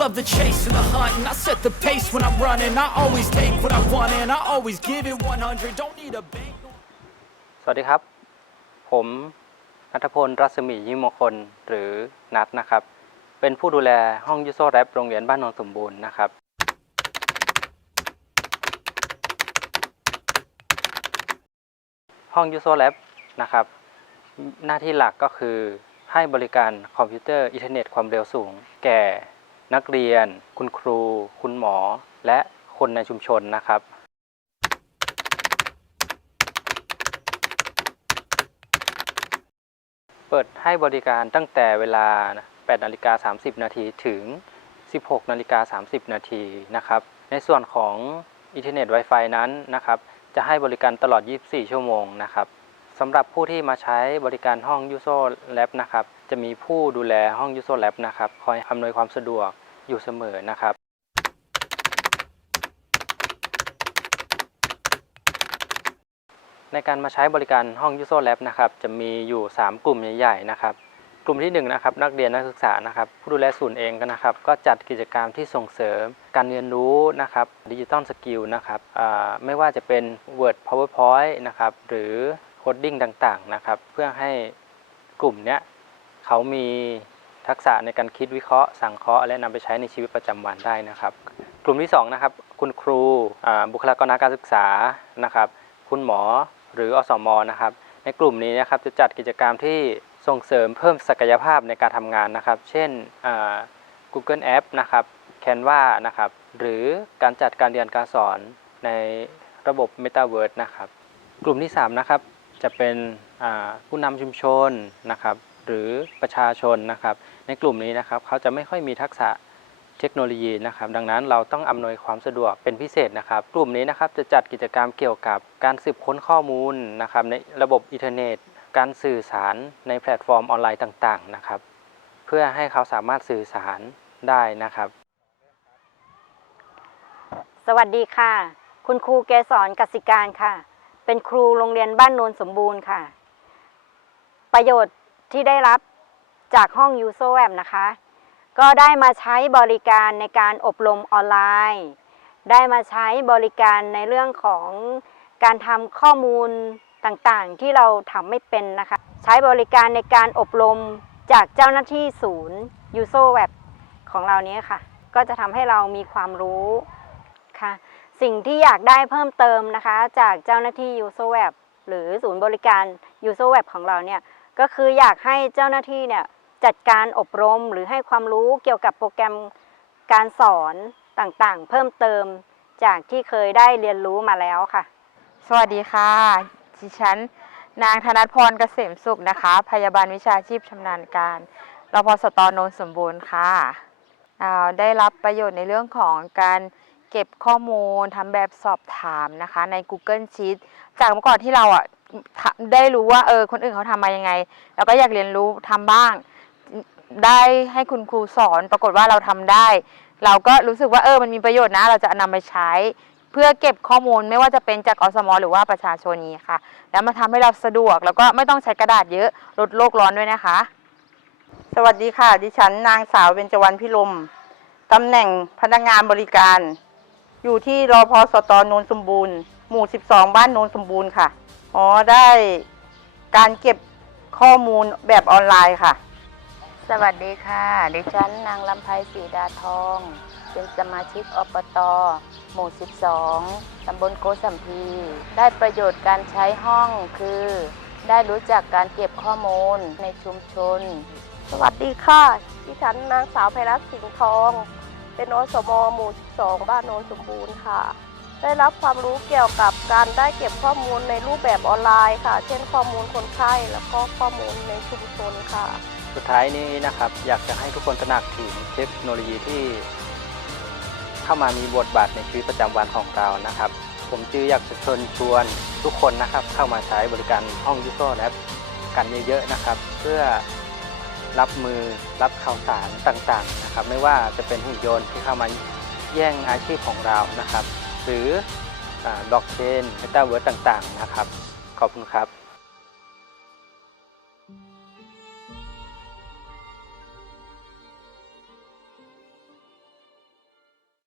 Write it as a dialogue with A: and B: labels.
A: love the chase and the hunt, and I set the pace when I'm running. I always take what I want, and I always give it 100. Don't need a bank.
B: สวัสดีครับ ผมนัทพล รัศมียิ่งมงคล หรือนัทนะครับ เป็นผู้ดูแลห้องยูโซแรปโรงเรียนบ้านโนนสมบูรณ์นะครับ ห้องยูโซแลบนะครับ หน้าที่หลักก็คือให้บริการคอมพิวเตอร์อินเทอร์เน็ตความเร็วสูง แก่ นักเรียน คุณครู คุณหมอ และคนในชุมชนนะครับเปิดให้บริการตั้งแต่เวลา 8 นาฬิกา 30 นาทีถึง 16 นาฬิกา 30 นาทีนะครับ ในส่วนของอินเทอร์เน็ต Wi-Fi นั้นนะครับ จะให้บริการตลอด 24 ชั่วโมงนะครับ สำหรับผู้ที่มาใช้บริการห้อง u s o Lab นะครับ จะมีผู้ดูแลห้อง u s o Lab นะครับ คอยอำนวยความสะดวกอยู่เสมอนะครับ ในการมาใช้บริการห้อง u s o Lab นะครับ จะมีอยู่ 3 กลุ่มใหญ่ๆนะครับ กลุ่มที่1นงนะครับนักเรียนนักศึกษานะครับ ผู้ดูแลศูนย์เองก็นะครับ ก็จัดกิจกรรมที่ส่งเสริม การเรียนรู้นะครับดิจิตอลสกิลนะครับไม่ว่าจะเป็น Word PowerPoint นะครับหรือ โคดดิ้งต่างๆนะครับ เพื่อให้กลุ่มเนี้ยเขามีทักษะในการคิดวิเคราะห์สังเคราะห์และนำไปใช้ในชีวิตประจำวันได้นะครับ กลุ่มที่2นะครับคุณครูบุคลากรทางการศึกษานะครับ คุณหมอหรืออสมนะครับ ในกลุ่มนี้นะครับจะจัดกิจกรรมที่ส่งเสริมเพิ่มศักยภาพในการทำงานนะครับ เช่น Google App นะครับ Canva นะครับ หรือการจัดการเรียนการสอนในระบบ Metaverse นะครับ กลุ่มที่ 3 นะครับ จะเป็นผู้นำชุมชนนะครับ หรือประชาชนนะครับ ในกลุ่มนี้นะครับเขาจะไม่ค่อยมีทักษะเทคโนโลยีนะครับ ดังนั้นเราต้องอำนวยความสะดวกเป็นพิเศษนะครับ กลุ่มนี้นะครับจะจัดกิจกรรมเกี่ยวกับการสืบค้นข้อมูลนะครับ ในระบบอินเทอร์เน็ต การสื่อสารในแพลตฟอร์มออนไลน์ต่างๆนะครับ เพื่อให้เขาสามารถสื่อสารได้นะครับ
C: สวัสดีค่ะ คุณครูเกษรกสิการค่ะ เป็นครูโรงเรียนบ้านโนนสมบูรณ์ค่ะ ประโยชน์ที่ได้รับจากห้องยูโซแวมนะคะ ก็ได้มาใช้บริการในการอบรมออนไลน์ ได้มาใช้บริการในเรื่องของการทำข้อมูลต่างๆ ที่เราทำไม่เป็นนะคะ ใช้บริการในการอบรมจากเจ้าหน้าที่ศูนย์ยูโซแวบของเรานี้ค่ะ ก็จะทำให้เรามีความรู้ค่ะ สิ่งที่อยากได้เพิ่มเติมนะคะ จากเจ้าหน้าที่ u s o w e b หรือศูนย์บริการ u s o w e b ของเราเนี่ยก็คืออยากให้เจ้าหน้าที่เนี่ยจัดการอบรมหรือให้ความรู้เกี่ยวกับโปรแกรมการสอนต่างๆ เพิ่มเติมจากที่เคยได้เรียนรู้มาแล้วค่ะ
D: สวัสดีค่ะดิฉันนางธนัทพรเกษมสุขนะคะ พยาบาลวิชาชีพชำนาญการรพสตโนนสมบูรณ์ค่ะอ่าได้รับประโยชน์ในเรื่องของการ เก็บข้อมูลทำแบบสอบถามนะคะใน Google Sheet จากเมื่อก่อนที่เราอะได้รู้ว่าเออคนอื่นเขาทำมายังไง แล้วก็อยากเรียนรู้ทำบ้าง ได้ให้คุณครูสอน ปรากฏว่าเราทำได้ เราก็รู้สึกว่าเออมันมีประโยชน์นะ เราจะนำไปใช้ เพื่อเก็บข้อมูลไม่ว่าจะเป็นจากอสมหรือว่าประชาชนนี้ค่ะ แล้วมาทำให้เราสะดวก แล้วก็ไม่ต้องใช้กระดาษเยอะลดโลกร้อนด้วยนะคะ
E: สวัสดีค่ะ ดิฉันนางสาวเบญจวรรณพิรมตำแหน่งพนักงานบริการ อยู่ที่รอพสตโนนสมบูรณ์ หมู่ 12 บ้านโนนสมบูรณ์ค่ะ อ๋อได้การเก็บข้อมูลแบบออนไลน์ค่ะ
F: สวัสดีค่ะ ดิฉันนางลำไพศรีดาทอง เป็นสมาชิกอบตหมู่ 12 ตำบลโกสัมพี ได้ประโยชน์การใช้ห้องคือ ได้รู้จักการเก็บข้อมูลในชุมชน
G: สวัสดีค่ะ ดิฉันนางสาวไพรัตน์สิงห์ทอง เป็นอสมหมู่ 12 บ้านโนนสมบูรณ์ค่ะ ได้รับความรู้เกี่ยวกับการได้เก็บข้อมูลในรูปแบบออนไลน์ค่ะ เช่นข้อมูลคนไข้แล้วก็ข้อมูลในชุมชนค่ะ
B: สุดท้ายนี้นะครับ อยากจะให้ทุกคนตระหนักถึงเทคโนโลยีที่ เข้ามามีบทบาทในชีวิตประจำวันของเรานะครับ ผมจึงอยากจะเชิญชวนทุกคนนะครับ เข้ามาใช้บริการห้องยูโซแลบกันเยอะๆนะครับ เพื่อ รับมือรับข่าวสารต่างๆนะครับ ไม่ว่าจะเป็นหุ่นยนต์ที่เข้ามาแย่งอาชีพของเรานะครับ หรือบล็อกเชนเมตาเวิร์ต่างๆนะครับ ขอบคุณครับ